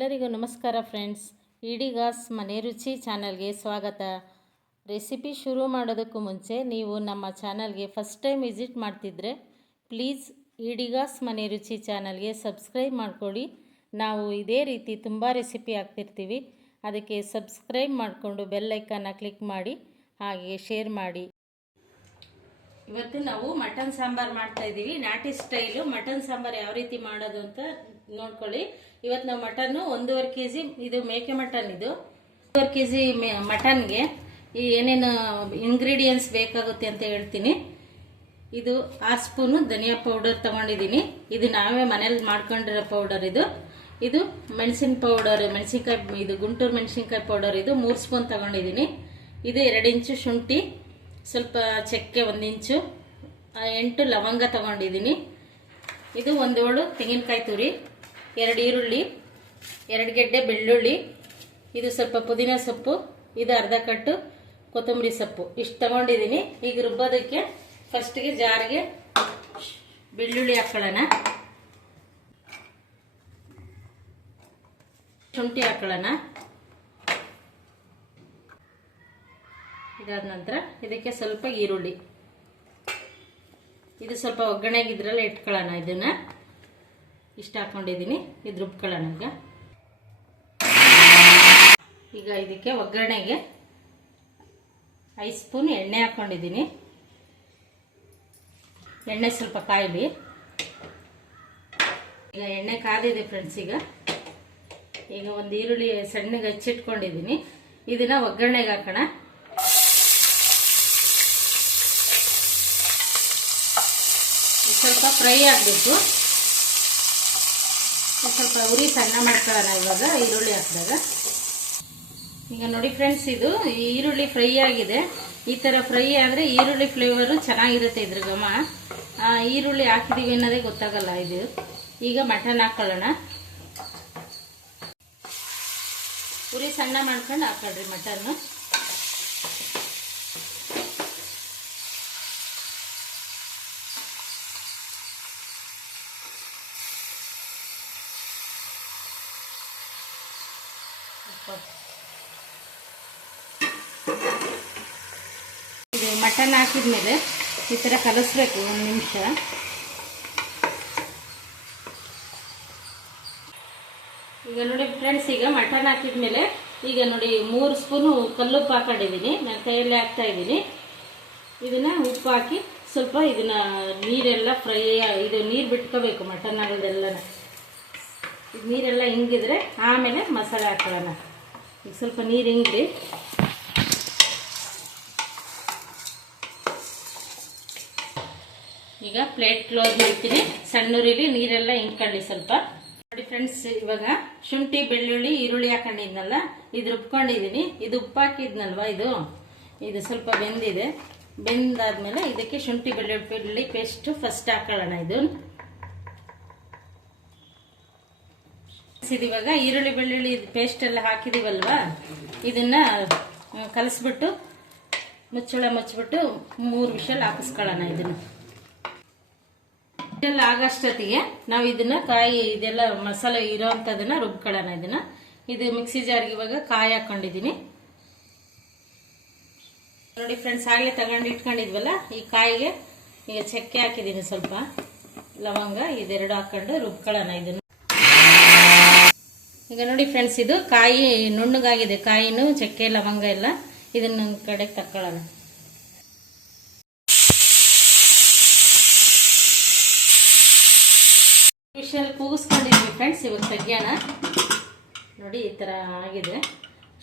ಎಲ್ಲರಿಗೂ ನಮಸ್ಕಾರ ಫ್ರೆಂಡ್ಸ್. ಇಡಿಗಾಸ್ ಮನೆ ರುಚಿ ಚಾನಲ್ಗೆ ಸ್ವಾಗತ. ರೆಸಿಪಿ ಶುರು ಮಾಡೋದಕ್ಕೂ ಮುಂಚೆ ನೀವು ನಮ್ಮ ಚಾನಲ್ಗೆ ಫಸ್ಟ್ ಟೈಮ್ ವಿಸಿಟ್ ಮಾಡ್ತಿದ್ರೆ ಪ್ಲೀಸ್ ಇಡಿಗಾಸ್ ಮನೆ ರುಚಿ ಚಾನಲ್ಗೆ ಸಬ್ಸ್ಕ್ರೈಬ್ ಮಾಡ್ಕೊಳ್ಳಿ. ನಾವು ಇದೇ ರೀತಿ ತುಂಬ ರೆಸಿಪಿ ಹಾಕ್ತಿರ್ತೀವಿ. ಅದಕ್ಕೆ ಸಬ್ಸ್ಕ್ರೈಬ್ ಮಾಡಿಕೊಂಡು ಬೆಲ್ಲೈಕನ್ನ ಕ್ಲಿಕ್ ಮಾಡಿ ಹಾಗೆ ಶೇರ್ ಮಾಡಿ. ಇವತ್ತು ನಾವು ಮಟನ್ ಸಾಂಬಾರ್ ಮಾಡ್ತಾ ಇದ್ದೀವಿ ನಾಟಿ ಸ್ಟೈಲು ಮಟನ್ ಸಾಂಬಾರ್ ಯಾವ ರೀತಿ ಮಾಡೋದು ಅಂತ ನೋಡ್ಕೊಳ್ಳಿ. ಇವತ್ತು ನಾವು ಮಟನ್ನು ಒಂದೂವರೆ ಕೆ ಜಿ ಇದು ಮೇಕೆ ಮಟನ್ ಇದು. ಒಂದೂವರೆ ಕೆ ಜಿ ಮಟನ್ಗೆ ಈ ಏನೇನು ಇಂಗ್ರೀಡಿಯೆಂಟ್ಸ್ ಬೇಕಾಗುತ್ತೆ ಅಂತ ಹೇಳ್ತೀನಿ. ಇದು ಆರು ಸ್ಪೂನು ಧನಿಯಾ ಪೌಡರ್ ತಗೊಂಡಿದ್ದೀನಿ. ಇದು ನಾವೇ ಮನೇಲಿ ಮಾಡ್ಕೊಂಡಿರೋ ಪೌಡರ್ ಇದು. ಇದು ಮೆಣಸಿನ ಪೌಡರ್, ಮೆಣಸಿನ್ಕಾಯಿ, ಇದು ಗುಂಟೂರು ಮೆಣಸಿನ್ಕಾಯಿ ಪೌಡರ್ ಇದು ಮೂರು ಸ್ಪೂನ್ ತಗೊಂಡಿದ್ದೀನಿ. ಇದು ಎರಡು ಇಂಚು ಶುಂಠಿ ಸ್ವಲ್ಪ ಚಕ್ಕೆ ಒಂದು ಇಂಚು ಎಂಟು ಲವಂಗ ತಗೊಂಡಿದ್ದೀನಿ ಇದು ಒಂದು ಏಳು ತೆಂಗಿನಕಾಯಿ ತುರಿ, ಎರಡು ಈರುಳ್ಳಿ, ಎರಡು ಗೆಡ್ಡೆ ಬೆಳ್ಳುಳ್ಳಿ, ಇದು ಸ್ವಲ್ಪ ಪುದೀನ ಸೊಪ್ಪು, ಇದು ಅರ್ಧ ಕಟ್ಟು ಕೊತ್ತಂಬರಿ ಸೊಪ್ಪು. ಇಷ್ಟು ತಗೊಂಡಿದ್ದೀನಿ ಈಗ ರುಬ್ಬೋದಕ್ಕೆ ಫಸ್ಟಿಗೆ ಜಾರಿಗೆ ಬೆಳ್ಳುಳ್ಳಿ ಹಾಕೊಳ್ಳೋಣ. ಶುಂಠಿ ಹಾಕೊಳ್ಳೋಣ. ಇದಾದ ನಂತರ ಇದಕ್ಕೆ ಸ್ವಲ್ಪ ಈರುಳ್ಳಿ. ಇದು ಸ್ವಲ್ಪ ಒಗ್ಗರಣೆಗೆ ಇದ್ರಲ್ಲೇ ಇಟ್ಕೊಳ್ಳೋಣ ಇದನ್ನ. ಇಷ್ಟ ಹಾಕೊಂಡಿದ್ದೀನಿ. ಇದು ರುಬ್ಕೊಳ್ಳೋಣ ಈಗ. ಈಗ ಇದಕ್ಕೆ ಒಗ್ಗರಣೆಗೆ ಐದು ಸ್ಪೂನ್ ಎಣ್ಣೆ ಹಾಕ್ಕೊಂಡಿದ್ದೀನಿ ಎಣ್ಣೆ ಸ್ವಲ್ಪ ಕಾಯಲಿ. ಈಗ ಎಣ್ಣೆ ಕಾದಿದೆ ಫ್ರೆಂಡ್ಸ್ ಈಗ. ಈಗ ಒಂದು ಈರುಳ್ಳಿ ಸಣ್ಣಗೆ ಹಚ್ಚಿಟ್ಕೊಂಡಿದ್ದೀನಿ. ಇದನ್ನು ಒಗ್ಗರಣೆಗೆ ಹಾಕೋಣ ಇದು ಸ್ವಲ್ಪ ಫ್ರೈ ಆಗಬೇಕು ಸ್ವಲ್ಪ ಉರಿ ಸಣ್ಣ ಮಾಡ್ಕೊಳ್ಳೋಣ ಇವಾಗ, ಈರುಳ್ಳಿ ಹಾಕಿದಾಗ. ಈಗ ನೋಡಿ ಫ್ರೆಂಡ್ಸ್ ಇದು ಈರುಳ್ಳಿ ಫ್ರೈ ಆಗಿದೆ. ಈ ಥರ ಫ್ರೈ ಆದರೆ ಈರುಳ್ಳಿ ಫ್ಲೇವರು ಚೆನ್ನಾಗಿರುತ್ತೆ ಇದ್ರ ಗಮ ಈರುಳ್ಳಿ ಹಾಕಿದೀವಿ ಅನ್ನೋದೇ ಗೊತ್ತಾಗಲ್ಲ ಇದು. ಈಗ ಮಟನ್ ಹಾಕೊಳ್ಳೋಣ. ಉರಿ ಸಣ್ಣ ಮಾಡ್ಕೊಂಡು ಹಾಕೊಳ್ರಿ ಮಟನ್ನು ಇದು ಮಟನ್ ಹಾಕಿದ್ಮೇಲೆ ಈ ಥರ ಕಲಿಸ್ಬೇಕು ಒಂದು ನಿಮಿಷ. ಈಗ ನೋಡಿ ಫ್ರೆಂಡ್ಸ್, ಈಗ ಮಟನ್ ಹಾಕಿದ್ಮೇಲೆ ಈಗ ನೋಡಿ ಮೂರು ಸ್ಪೂನು ಕಲ್ಲುಪ್ಪು ಹಾಕೊಂಡಿದ್ದೀನಿ. ನಾನು ಕೈಯಲ್ಲಿ ಹಾಕ್ತಾ ಇದ್ದೀನಿ. ಇದನ್ನು ಉಪ್ಪು ಹಾಕಿ ಸ್ವಲ್ಪ ಇದನ್ನು ನೀರೆಲ್ಲ ಫ್ರೈ, ಇದು ನೀರು ಬಿಟ್ಕೋಬೇಕು ಮಟನ್ ಆಗೋದೆಲ್ಲನ. ಇದು ನೀರೆಲ್ಲ ಹಿಂಗಿದ್ರೆ ಆಮೇಲೆ ಮಸಾಲೆ ಹಾಕೊಳ್ಳೋಣ ಈಗ ಸ್ವಲ್ಪ ನೀರು ಹಿಂಗ್ರಿ ಈಗ ಪ್ಲೇಟ್ ಕ್ಲೋಸ್ ಮಾಡ್ತೀನಿ. ಸಣ್ಣೂರಿಲಿ ನೀರೆಲ್ಲ ಹಿಂಕೊಳ್ಳಿ ಸ್ವಲ್ಪ. ನೋಡಿ ಫ್ರೆಂಡ್ಸ್, ಇವಾಗ ಶುಂಠಿ, ಬೆಳ್ಳುಳ್ಳಿ, ಈರುಳ್ಳಿ ಹಾಕೊಂಡಿದ್ನಲ್ಲ, ಇದು ರುಬ್ಕೊಂಡಿದ್ದೀನಿ ಇದು ಉಪ್ಪು ಹಾಕಿದ್ನಲ್ವಾ ಇದು? ಇದು ಸ್ವಲ್ಪ ಬೆಂದಿದೆ. ಬೆಂದಾದ್ಮೇಲೆ ಇದಕ್ಕೆ ಶುಂಠಿ, ಬೆಳ್ಳುಳ್ಳಿ ಪೇಸ್ಟ್ ಫಸ್ಟ್ ಹಾಕೊಳ್ಳೋಣ ಇದು ಇದು ಇವಾಗ ಈರುಳ್ಳಿ ಬೆಳ್ಳುಳ್ಳಿ ಪೇಸ್ಟ್ ಎಲ್ಲ ಹಾಕಿದೀವಲ್ವಾ? ಇದನ್ನ ಕಲಸ್ಬಿಟ್ಟು, ಮುಚ್ಚಳ ಮುಚ್ಚಿಬಿಟ್ಟು ಮೂರು ವಿಷಲ್ ಹಾಕಿಸ್ಕೊಳ್ಳೋಣ ಇದನ್ನ. ಇದೆಲ್ಲ ಆಗಷ್ಟೊತ್ತಿಗೆ ನಾವು ಇದನ್ನ ಕಾಯಿ, ಇದೆಲ್ಲ ಮಸಾಲೆ ಇರೋವಂಥದ್ದನ್ನ ರುಬ್ಕೊಳ್ಳೋಣ ಇದನ್ನ. ಇದು ಮಿಕ್ಸಿ ಜಾರ್ಗೆ ಇವಾಗ ಕಾಯಿ ಹಾಕೊಂಡಿದ್ದೀನಿ ನೋಡಿ ಫ್ರೆಂಡ್ಸ್ ಆಗಲೇ ತಗೊಂಡು ಇಟ್ಕೊಂಡಿದ್ವಲ್ಲ, ಈ ಕಾಯಿಗೆ ಈಗ ಚಕ್ಕೆ ಹಾಕಿದ್ದೀನಿ ಸ್ವಲ್ಪ. ಲವಂಗ, ಇದೆರಡು ಹಾಕೊಂಡು ರುಬ್ಕೊಳ್ಳೋಣ ಇದನ್ನ. ಈಗ ನೋಡಿ ಫ್ರೆಂಡ್ಸ್ ಇದು ಕಾಯಿ ನುಣ್ಣಗಾಗಿದೆ, ಕಾಯಿನು ಚಕ್ಕೆ, ಲವಂಗ ಎಲ್ಲ ಇದನ್ನ ಕಡೆಗೆ ತಕ್ಕೊಳ್ಳೋಣ. ವಿಷಲ್ ಕೂಗಿಸ್ಕೊಂಡಿದ್ವಿ ಫ್ರೆಂಡ್ಸ್ ಇವಾಗ ತೆಗಿಯೋಣ. ನೋಡಿ ಈ ಥರ ಆಗಿದೆ.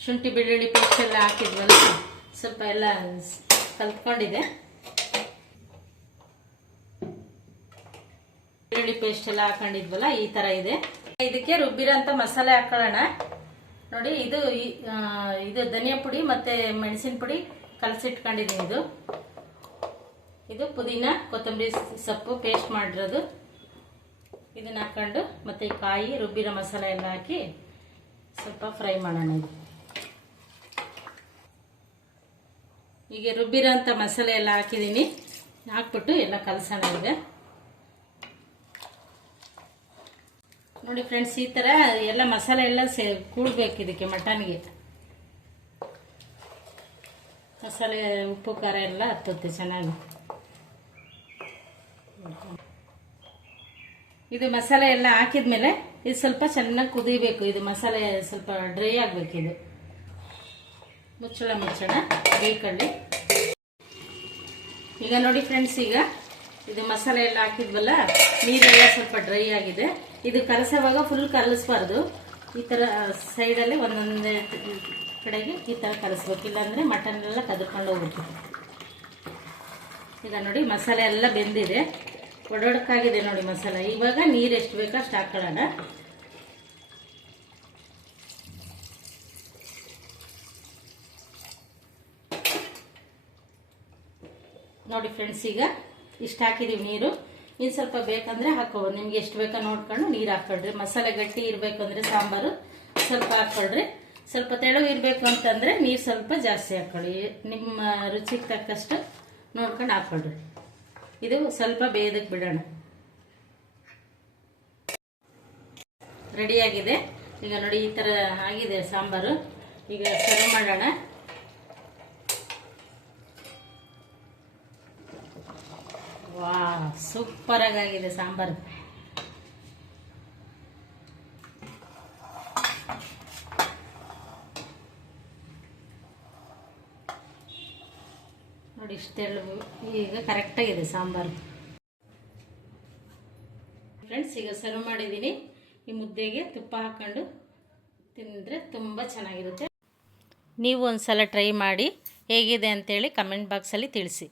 ಶುಂಠಿ, ಬೆಳ್ಳುಳ್ಳಿ ಪೇಸ್ಟ್ ಎಲ್ಲ ಹಾಕಿದ್ವಲ್ಲ, ಸ್ವಲ್ಪ ಎಲ್ಲ ಕಲ್ತ್ಕೊಂಡಿದೆ. ಬೆಳ್ಳುಳ್ಳಿ ಪೇಸ್ಟ್ ಎಲ್ಲ ಹಾಕೊಂಡಿದ್ವಲ್ಲ, ಈ ಥರ ಇದೆ. ಇದಕ್ಕೆ ರುಬ್ಬಿರೋಂಥ ಮಸಾಲೆ ಹಾಕೊಳ್ಳೋಣ. ನೋಡಿ, ಇದು ಇದು ಧನಿಯಾ ಪುಡಿ ಮತ್ತೆ ಮೆಣಸಿನ ಪುಡಿ ಕಲಸಿಟ್ಕೊಂಡಿದ್ದೀನಿ ಇದು. ಇದು ಪುದೀನ, ಕೊತ್ತಂಬರಿ ಸೊಪ್ಪು ಪೇಸ್ಟ್ ಮಾಡಿರೋದು. ಇದನ್ನ ಹಾಕೊಂಡು ಮತ್ತೆ ಕಾಯಿ, ರುಬ್ಬಿರೋ ಮಸಾಲೆ ಎಲ್ಲ ಹಾಕಿ ಸ್ವಲ್ಪ ಫ್ರೈ ಮಾಡೋಣ ಇದು. ಈಗ ರುಬ್ಬಿರೋಂಥ ಮಸಾಲೆ ಎಲ್ಲ ಹಾಕಿದ್ದೀನಿ. ಹಾಕ್ಬಿಟ್ಟು ಎಲ್ಲ ಕಲಸೋಣ ಈಗ. ನೋಡಿ ಫ್ರೆಂಡ್ಸ್ ಈ ಥರ ಎಲ್ಲ ಮಸಾಲೆ ಎಲ್ಲ ಸೇ ಕೂಡಬೇಕು ಇದಕ್ಕೆ ಮಟನ್ಗೆ ಮಸಾಲೆ, ಉಪ್ಪು, ಖಾರ ಎಲ್ಲ ಹತ್ತುತ್ತೆ ಚೆನ್ನಾಗಿ. ಇದು ಮಸಾಲೆ ಎಲ್ಲ ಹಾಕಿದ್ಮೇಲೆ ಇದು ಸ್ವಲ್ಪ ಚೆನ್ನಾಗಿ ಕುದಿಬೇಕು. ಇದು ಮಸಾಲೆ ಸ್ವಲ್ಪ ಡ್ರೈ ಆಗಬೇಕು ಇದು. ಮುಚ್ಚಳ ಮುಚ್ಚಳ, ಬೇಕಲ್ಲಿ. ಈಗ ನೋಡಿ ಫ್ರೆಂಡ್ಸ್ ಈಗ ಇದು ಮಸಾಲೆ ಎಲ್ಲ ಹಾಕಿದ್ವಲ್ಲ, ನೀರೆಲ್ಲ ಸ್ವಲ್ಪ ಡ್ರೈ ಆಗಿದೆ. ಇದು ಕಲಸೋವಾಗ ಫುಲ್ ಕಲಿಸ್ಬಾರ್ದು ಈ ಥರ ಸೈಡಲ್ಲಿ ಒಂದೊಂದೇ ಕಡೆಗೆ ಈ ಥರ ಕಲಸ್ಬೇಕು ಇಲ್ಲಾಂದರೆ ಮಟನ್ ಎಲ್ಲ ಕದ್ಕೊಂಡು ಹೋಗುತ್ತೆ ಈಗ ನೋಡಿ ಮಸಾಲೆ ಎಲ್ಲ ಬೆಂದಿದೆ. ಒಡೊಡಕ್ಕಾಗಿದೆ ನೋಡಿ ಮಸಾಲೆ. ಇವಾಗ ನೀರು ಎಷ್ಟು ಬೇಕೋ ಅಷ್ಟು ಹಾಕೊಳ್ಳೋಣ. ನೋಡಿ ಫ್ರೆಂಡ್ಸ್ ಈಗ ಇಷ್ಟು ಹಾಕಿದೀವಿ ನೀರು. ಇನ್ನು ಸ್ವಲ್ಪ ಬೇಕಂದ್ರೆ ಹಾಕೋಬೋದು. ನಿಮ್ಗೆ ಎಷ್ಟು ಬೇಕೋ ನೋಡ್ಕೊಂಡು ನೀರು ಹಾಕೊಳ್ರಿ ಮಸಾಲೆ ಗಟ್ಟಿ ಇರಬೇಕು ಅಂದರೆ ಸಾಂಬಾರು ಸ್ವಲ್ಪ ಹಾಕ್ಕೊಳ್ರಿ. ಸ್ವಲ್ಪ ತೆಳು ಇರಬೇಕು ಅಂತಂದರೆ ನೀರು ಸ್ವಲ್ಪ ಜಾಸ್ತಿ ಹಾಕ್ಕೊಳ್ಳಿ. ನಿಮ್ಮ ರುಚಿಗೆ ತಕ್ಕಷ್ಟು ನೋಡ್ಕೊಂಡು ಹಾಕ್ಕೊಳ್ರಿ. ಇದು ಸ್ವಲ್ಪ ಬೇಯೋದಕ್ಕೆ ಬಿಡೋಣ. ರೆಡಿಯಾಗಿದೆ ಈಗ ನೋಡಿ ಈ ಥರ ಆಗಿದೆ ಸಾಂಬಾರು. ಈಗ ಸರ್ವ್ ಮಾಡೋಣ. ಸೂಪರ್ ಆಗಿದೆ ಸಾಂಬಾರು. ನೋಡಿ ಇಷ್ಟೆಲ್ಲ ಈಗ ಕರೆಕ್ಟಾಗಿದೆ ಸಾಂಬಾರು. ಫ್ರೆಂಡ್ಸ್ ಈಗ ಸರ್ವ್ ಮಾಡಿದ್ದೀನಿ. ಈ ಮುದ್ದೆಗೆ ತುಪ್ಪ ಹಾಕ್ಕೊಂಡು ತಿಂದರೆ ತುಂಬ ಚೆನ್ನಾಗಿರುತ್ತೆ. ನೀವು ಒಂದು ಸಲ ಟ್ರೈ ಮಾಡಿ ಹೇಗಿದೆ ಅಂತೇಳಿ ಕಮೆಂಟ್ ಬಾಕ್ಸಲ್ಲಿ ತಿಳಿಸಿ.